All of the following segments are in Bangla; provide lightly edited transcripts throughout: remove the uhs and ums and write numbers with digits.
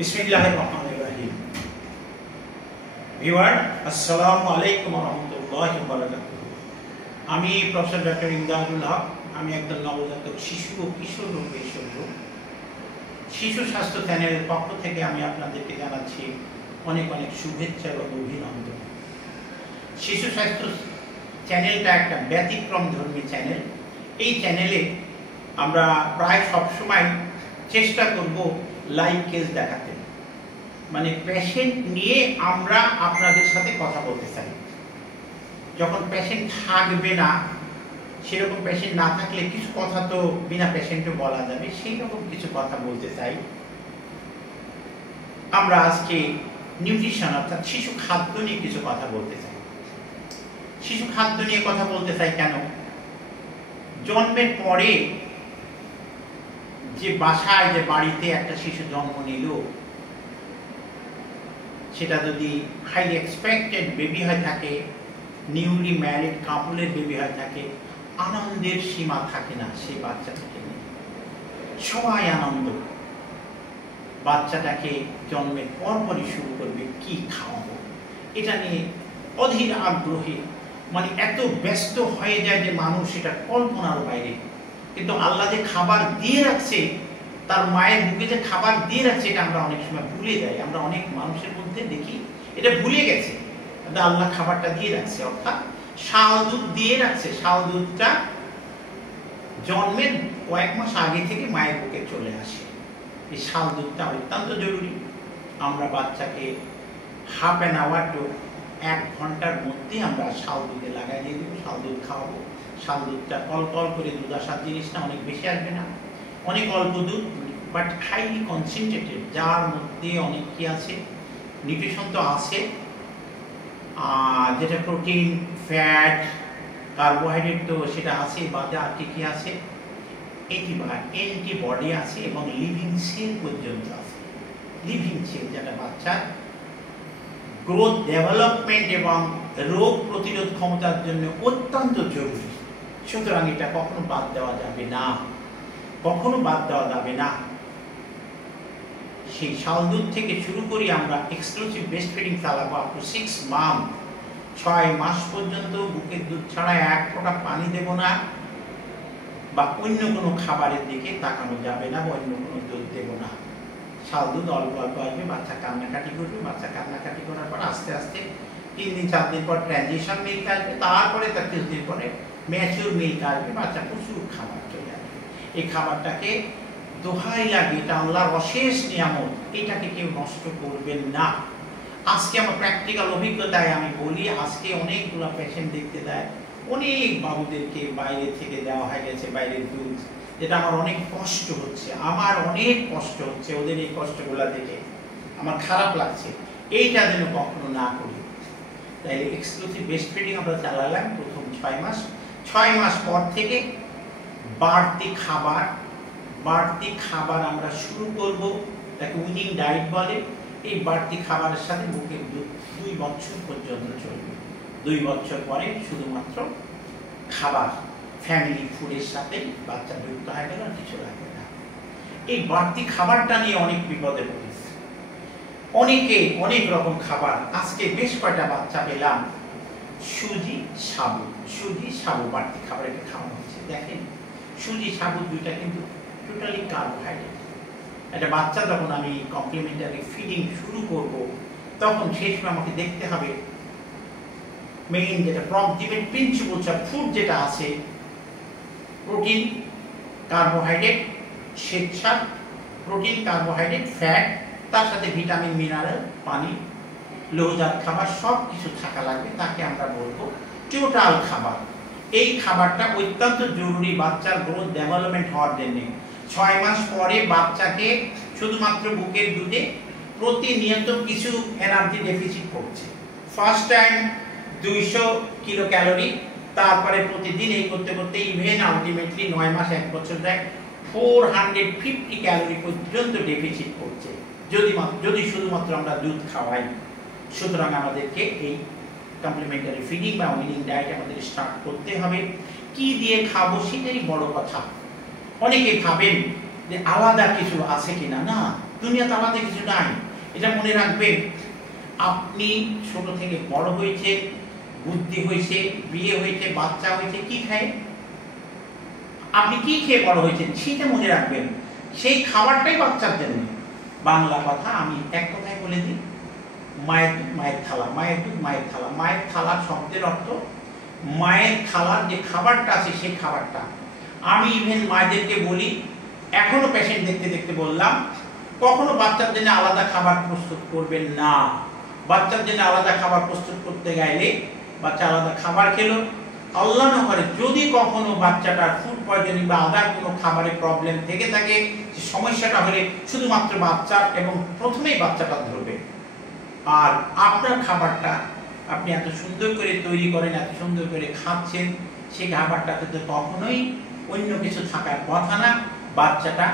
बिस्मिल्लाहिर्रहमानिर्रहीम। ভিউয়ার আসসালামু আলাইকুম ওয়া রাহমাতুল্লাহি ওয়া বারাকাতুহু। আমি প্রফেসর ডক্টর ইমদাদুল হক। আমি একজন নবজাতক শিশু ও কিশোর রোগ বিশেষজ্ঞ। শিশু স্বাস্থ্য চ্যানেলের পক্ষ থেকে আমি আপনাদেরকে জানাচ্ছি অনেক অনেক শুভেচ্ছা এবং অভিনন্দন। শিশু স্বাস্থ্য চ্যানেলটা একটা ব্যতিক্রমধর্মী চ্যানেল। এই চ্যানেলে আমরা প্রায় সবসময় চেষ্টা করব লাইভ কেস দেখাতে, মানে পেশেন্ট নিয়ে আমরা আপনাদের সাথে কথা বলতে চাই। যখন পেশেন্ট থাকবে না, সেরকম পেশেন্ট না থাকলে কিছু কথা তো বিনা পেশেন্টও বলা যাবে, সেই রকম কিছু কথা বলতে চাই। আমরা আজকে নিউট্রিশন অর্থাৎ শিশু খাদ্য নিয়ে কিছু কথা বলতে চাই। শিশু খাদ্য নিয়ে কথা বলতে চাই কেন? জন্মের পরে যে বাসায় যে বাড়িতে একটা শিশু জন্ম নিল, সেটা যদি হাইলি এক্সপেক্টেড বেবি হয়ে থাকে, নিউলি ম্যারিড কাপলের বেবি হয়ে থাকে, আনন্দের সীমা থাকে না সেই বাচ্চাটাকে নিয়ে। সবাই আনন্দ। বাচ্চাটাকে জন্মের পরপরই শুরু করবে কি খাওয়াবো, এটা নিয়ে অধীর আগ্রহে, মানে এত ব্যস্ত হয়ে যায় যে মানুষ সেটা কল্পনার বাইরে। কিন্তু আল্লাহ যে খাবার দিয়ে রাখছে, তার মায়ের বুকে যে খাবার দিয়ে রাখছে, এটা আমরা অনেক সময় ভুলে যাই। আমরা অনেক মানুষের মধ্যে দেখি এটা ভুলে গেছে, আল্লাহ খাবারটা দিয়ে রাখছে, অর্থাৎ শাল দুধ দিয়ে রাখছে। শাল দুধটা জন্মের কয়েক মাস আগে থেকে মায়ের বুকে চলে আসে। এই শাল দুধটা অত্যন্ত জরুরি। আমরা বাচ্চাকে হাফ অ্যান আওয়ার টু 1 ঘন্টার মধ্যে আমরা শাল দুধে লাগাই দিয়ে দেবো, শাল দুধ খাওয়াবো। শাল দুধটা কল করে দুধ আসার জিনিসটা অনেক বেশি আসবে না, অনেক অল্প দুধ, বাট হাইলি কনসেন্ট্রেটেড, যার মধ্যে অনেক কি আছে, নিউট্রিশন তো আছে, যেটা প্রোটিন, ফ্যাট, কার্বোহাইড্রেট তো সেটা আছে, বাদে আর কি আছে, অ্যান্টিবডি আছে এবং লিভিং সেল পর্যন্ত আছে। লিভিং সেল যেটা বাচ্চার গ্রোথ, ডেভেলপমেন্ট এবং রোগ প্রতিরোধ ক্ষমতার জন্য অত্যন্ত জরুরি। সুতরাং এটা কখনো বাদ দেওয়া যাবে না, কখনো বাদ দেওয়া যাবে না। সেই শাল দুধ থেকে শুরু করি আমরা এক্সক্লুসিভ ব্রেস্ট ফিডিং চালাবো আপ টু 6 মান্থ। 6 মাস পর্যন্ত বুকের দুধ ছাড়া 1 ফোঁটা পানি দেব না, বা অন্য কোনো খাবারের দিকে তাকানো যাবে না, বা অন্য কোনো দুধ দেব না। শাল দুধ অল্প অল্প আসবে, বাচ্চা কান্নাকাটি করবে, বাচ্চা কান্নাকাটি করার পর আস্তে আস্তে 3 দিন 4 দিন পর ট্রানজিশন মিল্ক আসবে, তারপরে 30 দিন পরে ম্যাচিউর মিল্ক আসবে, বাচ্চা প্রচুর খাবার চলে আসবে। এই খাবারটাকে দোহাই লাগে, এটা আল্লাহর অশেষ নিয়ামত, এটাকে কেউ নষ্ট করবেন না। আজকে আমার প্র্যাকটিক্যাল অভিজ্ঞতায় আমি বলি, আজকে অনেকগুলো পেশেন্ট দেখতে দেয়, অনেক বাবুদেরকে বাইরে থেকে দেওয়া হয়ে গেছে বাইরের দুধ, যেটা আমার অনেক কষ্ট হচ্ছে, আমার অনেক কষ্ট হচ্ছে ওদের এই কষ্টগুলো দেখে আমার খারাপ লাগছে। এইটা যেন কখনো না করি। তাই এক্সক্লুসিভ ব্রেস্ট ফিডিং আমরা চালালাম প্রথম 6 মাস। 6 মাস পর থেকে বাড়তি খাবার আমরা শুরু করব, তাকে উইনিং ডায়েট বলে। এই বাড়তি খাবারের সাথে বুকের দুধ 2 বছর পর্যন্ত চলবে। 2 বছর পরে শুধুমাত্র খাবার, ফ্যামিলি ফুডের সাথে বাচ্চা যুক্ত হয়ে গেল, আর কিছু লাগবে না। এই বাড়তি খাবারটা নিয়ে অনেক বিপদে পড়েছে অনেকে, অনেক রকম খাবার। আজকে বেশ কয়টা বাচ্চা পেলাম সুজি সাবু বাড়তি খাবার এটা খাওয়ানো হচ্ছে। দেখেন, সুজি সাবু দুইটা কিন্তু টোটালি কার্বোহাইড্রেট। একটা বাচ্চা যখন আমি কমপ্লিমেন্টারি ফিডিং শুরু করব, তখন সেই সময় আমাকে দেখতে হবে মেইন যেটা প্রক্সিমেট প্রিন্সিপালস অফ ফুড যেটা আছে, প্রোটিন, কার্বোহাইড্রেট, শ্বেতসার, প্রোটিন, কার্বোহাইড্রেট, ফ্যাট, তার সাথে ভিটামিন, মিনারেল, পানি, লৌহজাত খাবার সব কিছু থাকা লাগবে। তাকে আমরা বলবো টোটাল খাবার। এই খাবারটা অত্যন্ত জরুরি বাচ্চার গ্রোথ ডেভেলপমেন্ট হওয়ার জন্য। 6 মাস পরে বাচ্চাকে শুধুমাত্র বুকের দুধে প্রতিনিয়ত কিছু এনার্জি ডেফিসিট করছে। ফার্স্ট টাইম 200 কিলো ক্যালোরি, তারপরে প্রতিদিন এই করতে করতে ইভেন আলটিমেটলি 9 মাস 1 বছর যায় 450 ক্যালোরি পর্যন্ত ডেফিসিট করছে, যদি শুধুমাত্র আমরা দুধ খাওয়াই। সুতরাং আমাদেরকে এই কমপ্লিমেন্টারি ফিডিং বা উইনিং ডায়েট আমাদের স্টার্ট করতে হবে। কি দিয়ে খাবো সেটাই বড় কথা। অনেকে ভাবেন যে আলাদা কিছু আছে কিনা, না, দুনিয়াতে আলাদা কিছু নাই। এটা মনে রাখবেন, আপনি ছোট থেকে বড় হয়েছে, বুদ্ধি হয়েছে, বিয়ে হয়েছে, বাচ্চা হয়েছে, কি খায়, আপনি কি খেয়ে বড় হয়েছেন সেটা মনে রাখবেন। সেই খাবারটাই বাচ্চার জন্য। বাংলা কথা আমি এক কথায় বলে দিই, মায়ের দুধ মায়ের থালা, মায়ের দুধ মায়ের থালা। মায়ের থালা শব্দের অর্থ মায়ের থালার যে খাবারটা আছে সেই খাবারটা। আমি ইভেন মায়েদেরকে বলি, এখনো পেশেন্ট দেখতে দেখতে বললাম, কখনো বাচ্চার জন্য আলাদা খাবার প্রস্তুত করবেন না। বাচ্চার জন্য আলাদা খাবার প্রস্তুত করতে গেলে বাচ্চা আলাদা খাবার খেলো, আল্লাহ না করে যদি কখনো বাচ্চাটার ফুড পয়জনিং বা আদার কোনো খাবারে প্রবলেম থেকে থাকে, যে সমস্যাটা হলে শুধুমাত্র বাচ্চার এবং প্রথমেই বাচ্চাটা ধরবে। আর আপনার খাবারটা আপনি এত সুন্দর করে তৈরি করেন, এত সুন্দর করে খাচ্ছেন, সেই খাবারটাতে তো কখনোই অন্য কিছু থাকার কথা না। বাচ্চাটা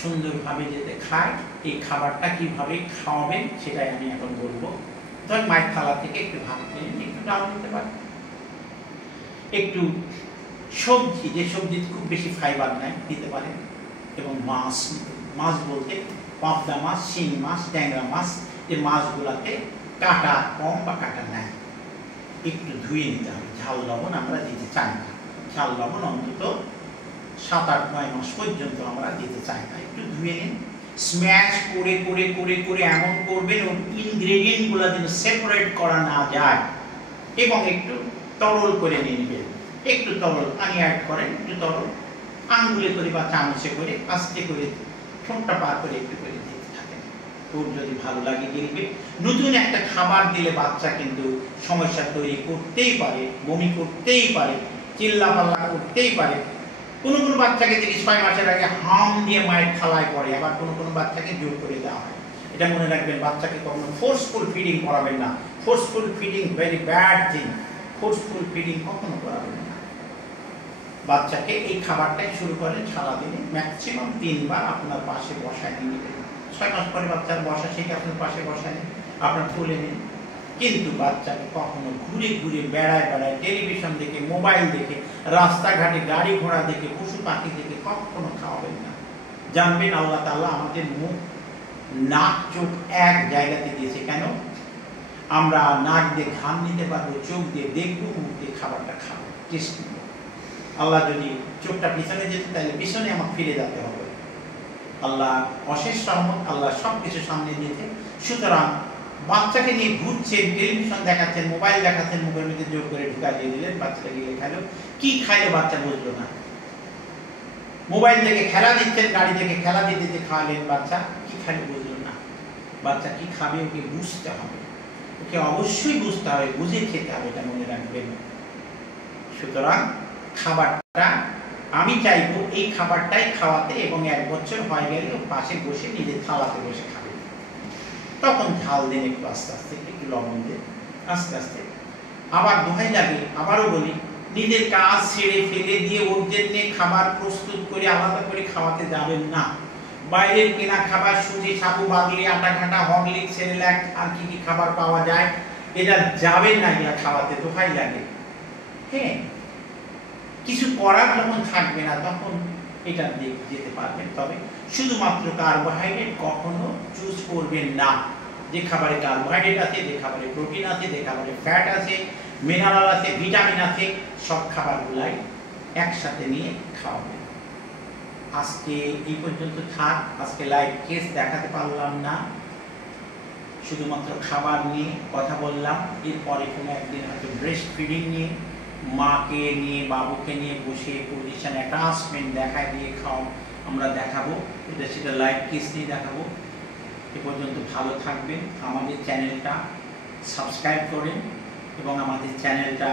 সুন্দরভাবে যাতে খায়, এই খাবারটা কিভাবে খাওয়াবেন সেটাই আমি এখন বলবো। ধর মায়ের থালা থেকে একটু ভাত নিয়ে একটু ডাল দিতে পারেন, একটু সবজি, যে সবজি খুব বেশি ফাইবার নাই, দিতে পারেন। এবং মাছ, মাছ বলতে পাবদা মাছ, শিং মাছ, ট্যাংরা মাছ, যে মাছগুলাতে কাটা কম বা কাটা নেয়, একটু ধুয়ে নিতে হবে। ঝাল লবণ আমরা দিতে চাই না, ঝাল লবণ অন্তত 7-8-9 মাস পর্যন্ত আমরা দিতে চাই না। একটু ধুয়ে নিন, স্ম্যাশ করে করে করে করে এমন করবেন ওর ইনগ্রেডিয়েন্টগুলো যেন সেপারেট করা না যায়, এবং একটু তরল করে নিয়ে নেবেন। একটু তরল পানি অ্যাড করেন, একটু তরল আঙ্গুলে করে বা চামচে করে আস্তে করে ঠোঁটটা পার করে একটু করে দিতে থাকেন। ওর যদি ভালো লাগে গিলবে। নতুন একটা খাবার দিলে বাচ্চা কিন্তু সমস্যা তৈরি করতেই পারে, বমি করতেই পারে, চিল্লাপাল্লা করতেই পারে। কোনো কোনো বাচ্চাকে দেখি 6 মাসের আগে হাম দিয়ে মায়ের থালায় পড়ে, আবার কোনো কোনো বাচ্চাকে জোর করে দেওয়া হয়। এটা মনে রাখবেন, বাচ্চাকে কখনো ফোর্সফুল ফিডিং করাবেন না। Forceful feeding very bad thing. Forceful feeding কখনো করাবেন না। বাচ্চাকে এই খাবারটাই শুরু করেন সারাদিনে ম্যাক্সিমাম 3 বার আপনার পাশে বসায় নিয়ে নেবেন। 6 মাস পরে বাচ্চার বসা শিখে আপনার পাশে বসায় নিন, আপনার তুলে নিন। কিন্তু বাচ্চাকে কখনো ঘুরে ঘুরে বেড়ায় বেড়ায় টেলিভিশন দেখে, মোবাইল দেখে, রাস্তাঘাটে গাড়ি ঘোড়া দেখে, পশু পাখি দেখে কখনো খাওয়াবেন না। জানবেন আল্লাহ তাআলা আমাদের মুখ, নাক, চোখ এক জায়গাতে দিয়েছে। কেন? আমরা নাক দিয়ে ঘাম নিতে পারবো, চোখ দিয়ে দেখবো, মুখ দিয়ে খাবারটা খাবো, টেস্ট করবো। আল্লাহ যদি চোখটা পিছনে যেত তাহলে পিছনে আমাকে ফিরে যেতে হবে। আল্লাহ অশেষ রহমত, আল্লাহ সব কিছু সামনে দিয়েছে। সুতরাং বাচ্চাকে নিয়ে ঘুরছেন, টেলিভিশন দেখাচ্ছেন, মোবাইল দেখাচ্ছেন, মুখের মধ্যে জোর করে ঢুকা দিয়ে দিলেন, বাচ্চাটা গিয়ে খাইলো। কি খাইলো বাচ্চা বুঝলো না। মোবাইল থেকে খেলা দিচ্ছেন, গাড়ি থেকে খেলা দিতে দিতে খাওয়ালেন, বাচ্চা কি খাইলো বুঝলো না। বাচ্চা কি খাবে ওকে বুঝতে হবে, ওকে অবশ্যই বুঝতে হবে, বুঝে খেতে হবে, এটা মনে রাখবেন। সুতরাং খাবারটা আমি চাইবো এই খাবারটাই খাওয়াতে, এবং 1 বছর হয়ে গেলে ও পাশে বসে নিজের থালাতে বসে খাবে। তখন ঝাল দেন একটু আস্তে আস্তে, একটু লবণ দেন আস্তে আস্তে। আবার দোহাই লাগে, আবারও বলি, নিজের কাজ ছেড়ে ফেলে দিয়ে ওর জন্য খাবার প্রস্তুত করে আলাদা করে খাওয়াতে যাবেন না। বাইরের কেনা খাবার, সুজি, সাবু, বাগলি, আটা ঘাটা, হরলিক্স, সেরেল্যাক, আর কি কি খাবার পাওয়া যায়, এটা যাবেন না, এগুলা খাওয়াতে দোহাই লাগে। হ্যাঁ, কিছু করার যখন থাকবে না তখন এটা যেতে পারবেন। তবে শুধুমাত্র কার্বোহাইড্রেট কখনো চুজ করবেন না। যে খাবারে কার্বোহাইড্রেট আছে, যে খাবারে প্রোটিন আছে, যে খাবারে ফ্যাট আছে, মিনারেল আছে, ভিটামিন আছে, সব খাবারগুলাই একসাথে নিয়ে খাওয়াবেন। আজকে এই পর্যন্ত থাক। আজকে লাইভ কেস দেখাতে পারলাম না, শুধুমাত্র খাবার নিয়ে কথা বললাম। এরপরে কোনো একদিন হয়তো ব্রেস্ট ফিডিং নিয়ে, মাকে নিয়ে, বাবুকে নিয়ে বসে পজিশন অ্যাটাচমেন্ট দেখায় দিয়ে খাওয়া আমরা দেখাবো, এটা সেটা লাইভ কেস নিয়ে দেখাবো। এ পর্যন্ত ভালো থাকবেন। আমাদের চ্যানেলটা সাবস্ক্রাইব করেন এবং আমাদের চ্যানেলটা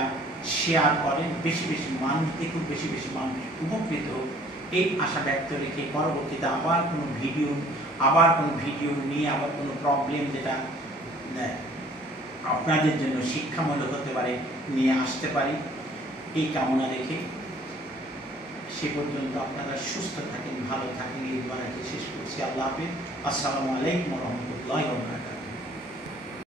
শেয়ার করেন। বেশি বেশি মানুষ দেখুন, বেশি বেশি মানুষ উপকৃত হোক, এই আশা ব্যক্ত রেখে পরবর্তীতে আবার কোনো ভিডিও নিয়ে আবার কোনো প্রবলেম যেটা আপনাদের জন্য শিক্ষামূলক হতে পারে নিয়ে আসতে পারি, এই কামনা রেখে সে পর্যন্ত আপনারা সুস্থ থাকেন, ভালো থাকেন, এই দোয়া রেখে শেষ করছি। আল্লাহ হাফেজ। আসসালামু আলাইকুম ওয়া রাহমাতুল্লাহি ওয়া বারাকাতুহু।